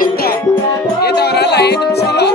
చెప్తా ఏదో రాల 5 నిమిషాలు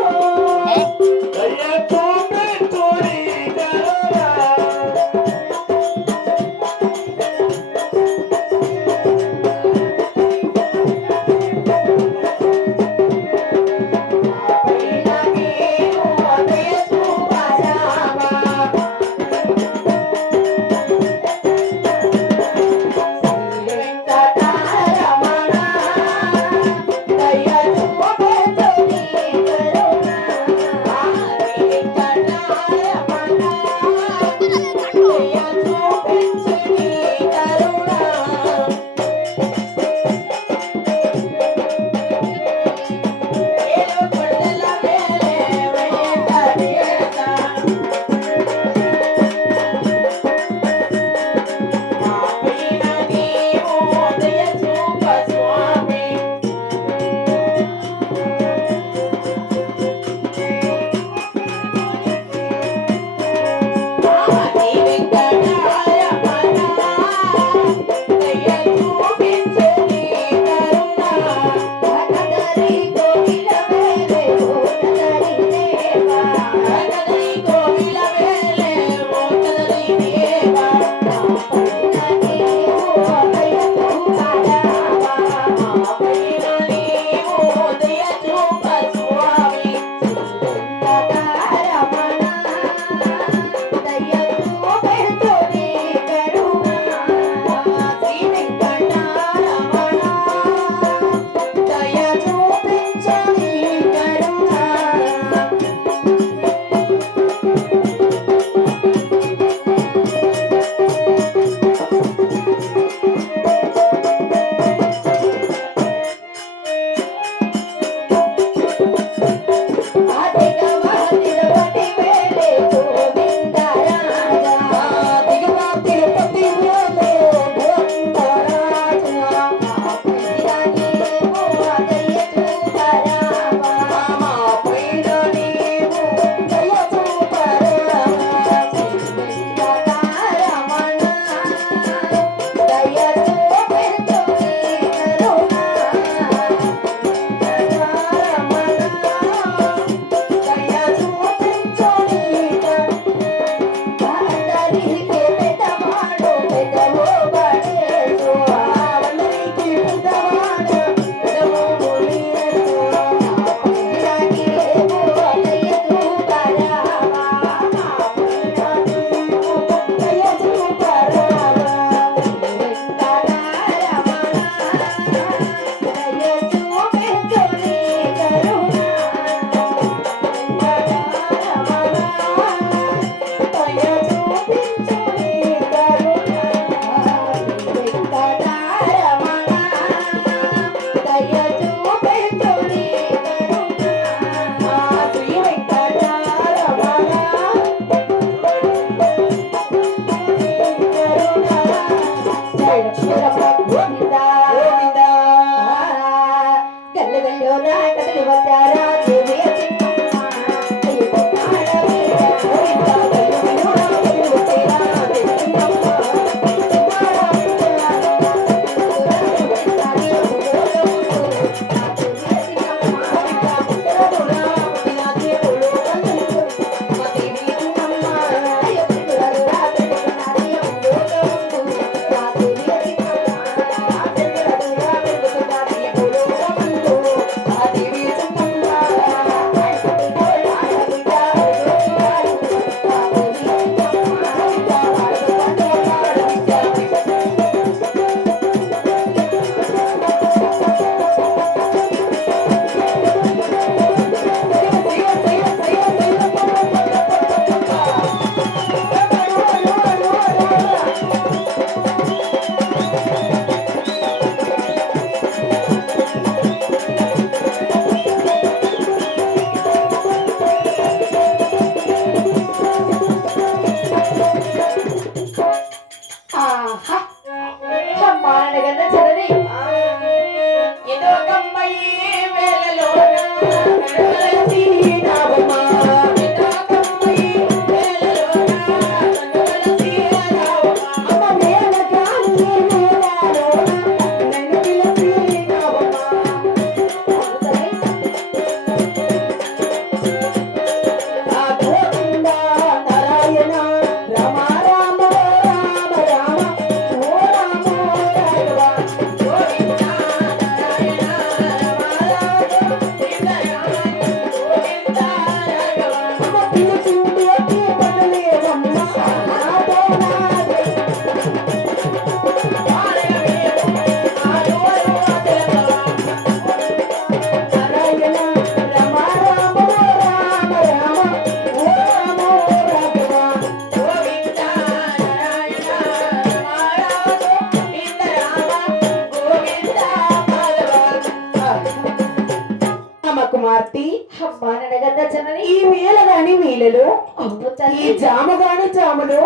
కుమార్తె అమ్మా నడగంద జనని ఈ వేళ గాని వీలలో అవును ఈ తల్లి జామ గాని జాములో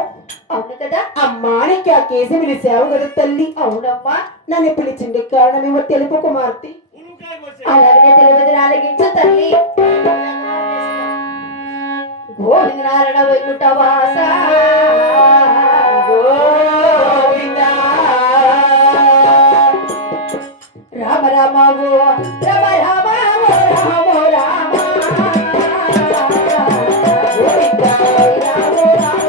అవును కదా అమ్మాని కేసి పిలిచావు కదా తల్లి. అవునమ్మా నన్ను పిలిచింది కారణమేమో తెలుపు కుమార్తె. అలాగే తెలియదు ఆలగించు తల్లి గోవింద నారాయణ వైకుంఠ వాస గోవిందా రామ రామ ఓ రామ రామ ఓ రామ రామ గోవిందా రామ రామ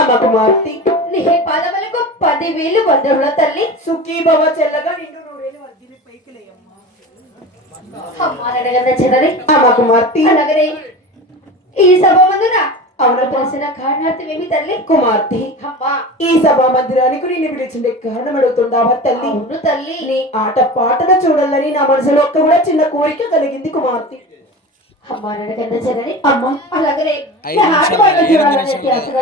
అమ్మ కుమార్తె నీ పాదములకు 10,000 భద్రముల తల్లి సుఖీ భవ చెల్లగా నిండు నూరేళ్ళు వర్ధిల్లి పైకి లేయమ్మా. అమ్మా నడగంద చిన్నది అమ్మ కుమార్తె అలాగనే ఈ సభ మందున అవును తెలిసిన కారణార్థం ఏమి తల్లి కుమార్తె అమ్మా ఈ సభా మందిరానికి నిన్ను పిలిచిండే కారణం అడుగుతుండావా తల్లి. అవును తల్లి నీ ఆట పాటలు చూడాలని నా మనసులో ఒక్క కూడా చిన్న కోరిక కలిగింది కుమార్తె. అమ్మా నడగంద చిన్నది అమ్మ అలాగనే 5 నిమిషాలు, 7 నిమిషాలు.